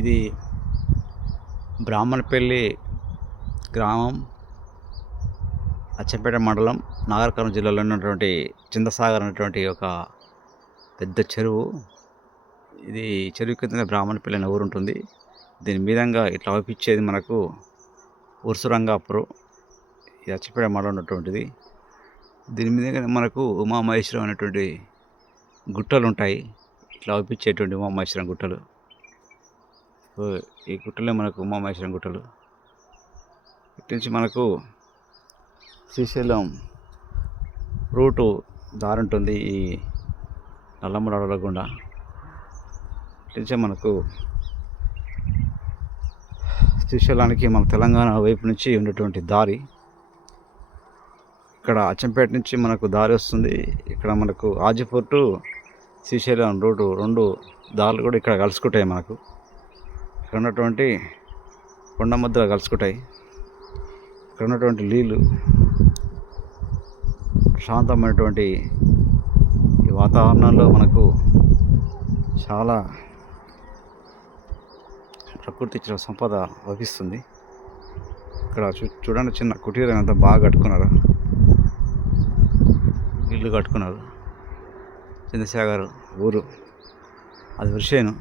ఇది బ్రాహ్మణపల్లి గ్రామం, అచ్చంపేట మండలం, నాగర్ కర్నూలు జిల్లాలో ఉన్నటువంటి చింతసాగర్ అనేటువంటి ఒక పెద్ద చెరువు. ఇది చెరువు కింద బ్రాహ్మణపల్లి అనే ఊరు ఉంటుంది. దీని మీదంగా ఇట్లా అవుపించేది మనకు ఉర్సురంగాపురం, ఇది అచ్చంపేట మండలం ఉన్నటువంటిది. దీని మీద మనకు ఉమామహేశ్వరం అనేటువంటి గుట్టలు ఉంటాయి. ఇట్లా అవుపించేటువంటి ఉమామహేశ్వరం గుట్టలు. ఈ గుట్టలే మనకు ఉమామహేశ్వరం గుట్టలు. ఇటు నుంచి మనకు శ్రీశైలం రూటు దారి ఉంటుంది. ఈ నల్లమల అడవుల గుండా ఇటు నుంచే మనకు శ్రీశైలానికి మన తెలంగాణ వైపు నుంచి ఉన్నటువంటి దారి. ఇక్కడ అచ్చంపేట నుంచి మనకు దారి వస్తుంది. ఇక్కడ మనకు ఆజిపూర్ టు శ్రీశైలం రూటు 2 దారులు కూడా ఇక్కడ కలుసుకుంటాయి. మనకు ఇక్కడ ఉన్నటువంటి కొండ మధ్యలో కలుసుకుంటాయి. ఇక్కడ ఉన్నటువంటి నీళ్ళు, ప్రశాంతమైనటువంటి ఈ వాతావరణంలో మనకు చాలా ప్రకృతి ఇచ్చిన సంపద లభిస్తుంది. ఇక్కడ చూడండి, చిన్న కుటీరం అంతా బాగా కట్టుకున్నారు, ఇల్లు కట్టుకున్నారు. చింతసాగర్ ఊరు అది వృషేను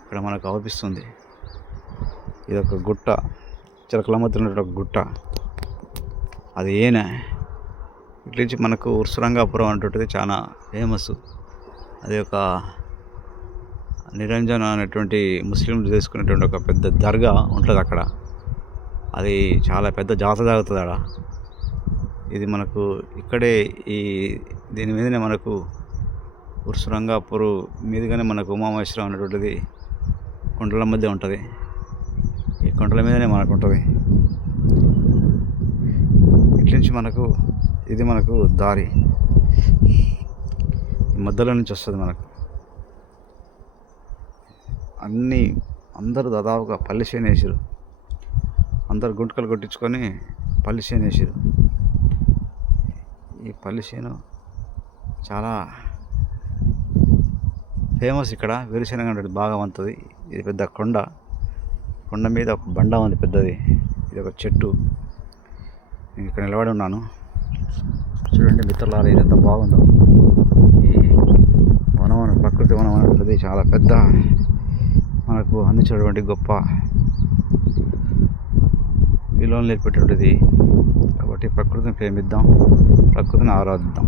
ఇక్కడ మనకు అవుపిస్తుంది. ఇది ఒక గుట్ట, చిలకల మధ్య ఉన్న గుట్ట, అది ఏనా. ఇట్ల నుంచి మనకు ఉర్సురంగాపురం అనేటువంటిది చాలా ఫేమస్. అది ఒక నిరంజన అనేటువంటి ముస్లింలు చేసుకునేటువంటి ఒక పెద్ద దర్గా ఉంటుంది అక్కడ. అది చాలా పెద్ద జాతర జరుగుతుంది అక్కడ. ఇది మనకు ఇక్కడే దీని మీదనే మనకు ఉర్సురంగాపురం మీదుగానే మనకు ఉమామహేశ్వరం అనేటువంటిది కొండల మధ్య ఉంటుంది. ఈ కొండల మీదనే మనకు ఉంటుంది. ఇట్ల నుంచి మనకు ఇది మనకు దారి మధ్యలో నుంచి వస్తుంది. మనకు అందరూ దాదాపుగా పల్లి చేను వేసారు. అందరు గుంటకలు కొట్టించుకొని పల్లి చేను వేసారు. ఈ పల్లి చేను చాలా ఫేమస్. ఇక్కడ వేరుశెనగ అనేది బాగా వంతుంది. ఇది పెద్ద కొండ మీద ఒక బండ ఉంది పెద్దది. ఇది ఒక చెట్టు. నేను ఇక్కడ నిలబడి ఉన్నాను. చూడండి మిత్రులారా, ఇది ఎంత బాగుందో. ఈ వనం, ప్రకృతి వనం అనేది చాలా పెద్ద మనకు అందించినటువంటి గొప్ప విలువలు నేర్పేటువంటిది. కాబట్టి ప్రకృతిని ప్రేమిద్దాం, ప్రకృతిని ఆరాధిద్దాం.